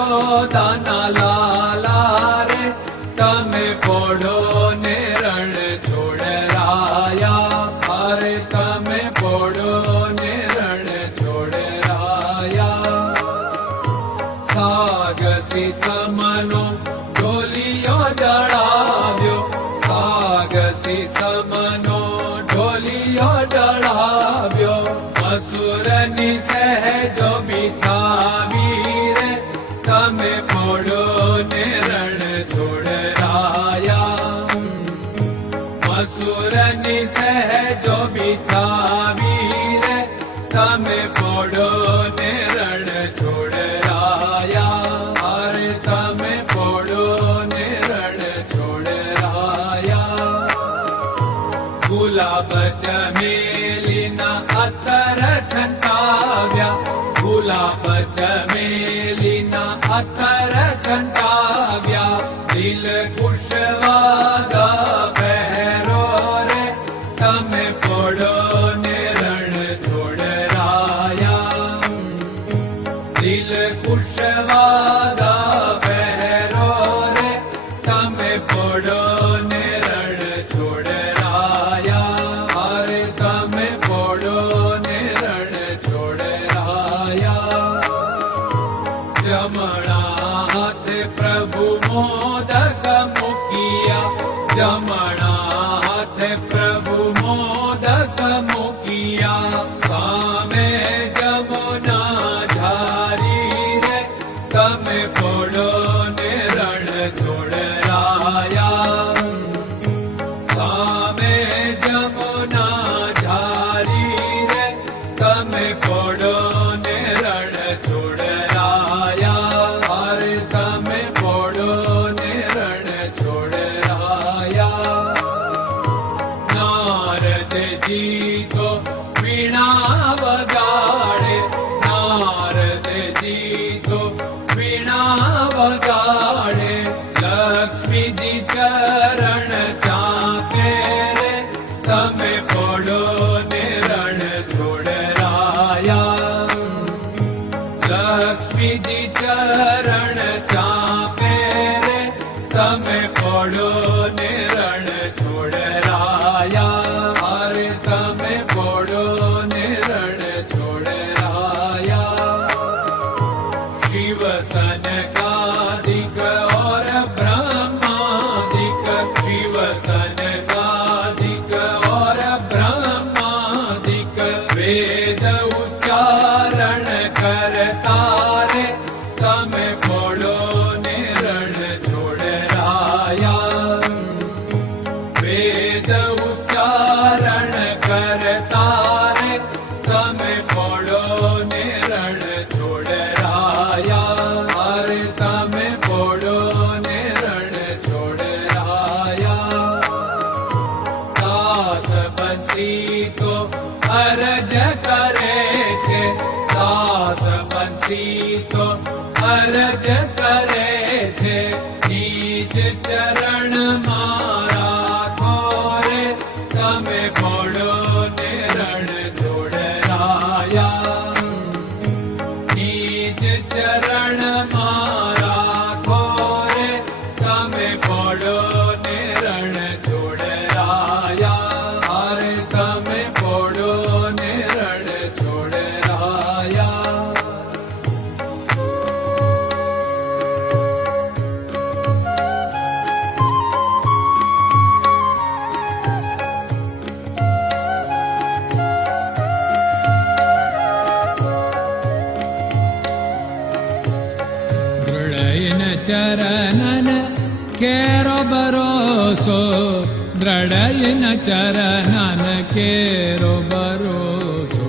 યશોદાના લાલા રે તમે પોડો ને રણ છોડરાયા, અરે તમે પોડો ને રણ છોડરાયા. સાગસી સમનો ઢોલિયો જડાવ્યો, સાગસી સમનો ઢોલિયો જડાવ્યો, અસુરની સહેજો બિછાવી રે તમે પોડો ને રણ છોડરાયા. અસુરની સહેજો બિછાવી રે તમે પોડો ને રણ છોડરાયા, અરે તમે પોડો ને રણ છોડરાયા. ગુલાબ ચમેલીના અત્તર છંટાવ્યા, ગુલાબ ચમેલીના અત્તર છંટાવ્યા, દિલ કુશવાદા પહેરો રે તમે પોડો ને રણ છોડરાયા. દિલ કુશવાદા પહેરો રે તમે પોડો ને રણ છોડરાયા, અરે તમે પોડો ને રણ છોડરાયા. જમણા હાથે પ્રભુ મોદક મૂકિયા, જમણા હાથે પ્રભુ મોદક મૂકિયા, સામે જમુના ઝારી રે તમે પોડો ને રણ છોડરાયા. સામે જમુના ઝારી રે તમે પોડો ને રણ છોડરાયા, અરે તમે પોડો ને રણ છોડરાયા. નારદજી તો વીણા વગાડે, નારદજી તો વીણા વગાડે, લક્ષ્મીજી ચરણ ચાકે રે તમે પોડો ને રણ છોડરાયા. લક્ષ્મીજી ચરણ ચાપે રે તમે પોડો ને રણ છોડરાયા, અરે તમે પોડો ને રણ છોડરાયા. શિવ સનકાદિક और ब्रह्मादिक, शिव सनकादिक और ब्रह्मादिक, वेद उच्चारण करता रे તમે પોડો ને રણ છોડરાયા. વેદ ઉચ્ચારણ કરતા રે તમે પોડો ને રણ છોડરાયા, અરે તમે પોડો ને રણ છોડરાયા. દાસ બંસી તો અરજ કરે છે, દાસ બંસી તો અરજ કરે છે, નીચ ચરણ મારા ખોરે તમે પોડો ને રણ છોડરાયા. નીચ ચરણ મારા ખોરે તમે પોડો ને રણ છોડરાયા, અરે તમે પોડો ને રણ છોડરાયા. ચરણન કેરો ભરોસો, દ્રઢયન ચરણન કેરો ભરોસો.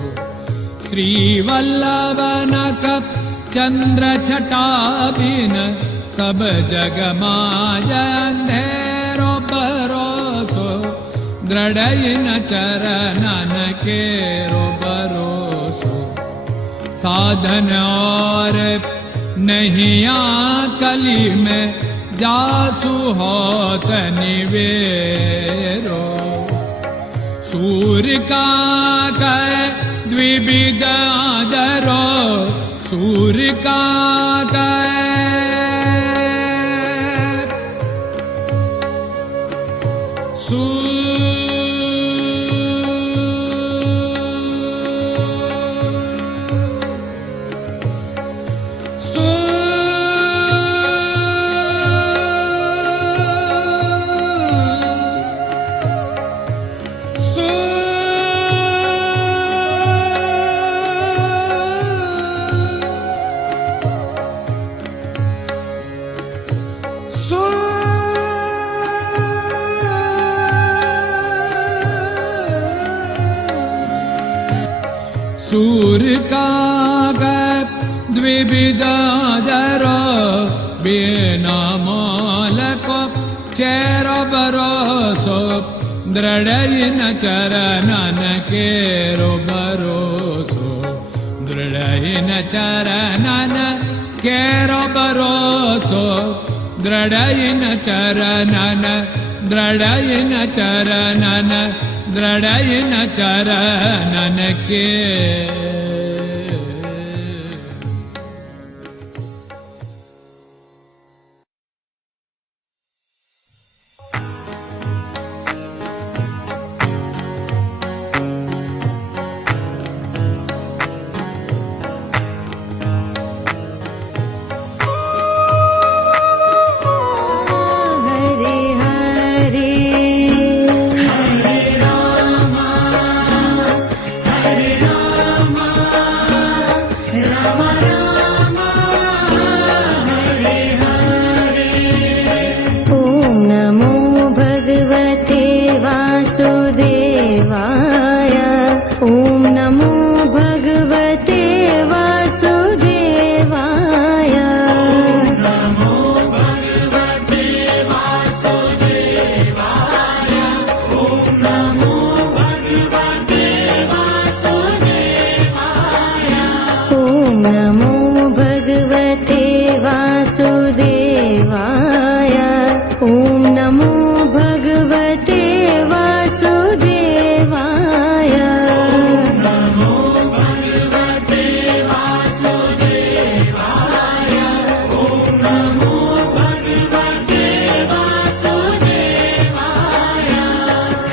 શ્રી વલ્લભન કપ ચંદ્ર છટાબિન સબ જગમાં અંધેરો ભરોસો, દ્રઢયન ચરણન કેરો ભરોસો. साधन और नहीं कली में जासु होत निवेरो। सूर्य का कह द्विविध आदरो, सूर्य का कह काग द्विविधर बिना मोलको चेरो भरोसो दृढ़ चरणन केरो भरोसो दृढ़ चरणन केरो भरोसो दृढ़ चरणन दृढ़ चरणन दृढ़ चरणन के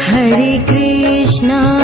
Hare Krishna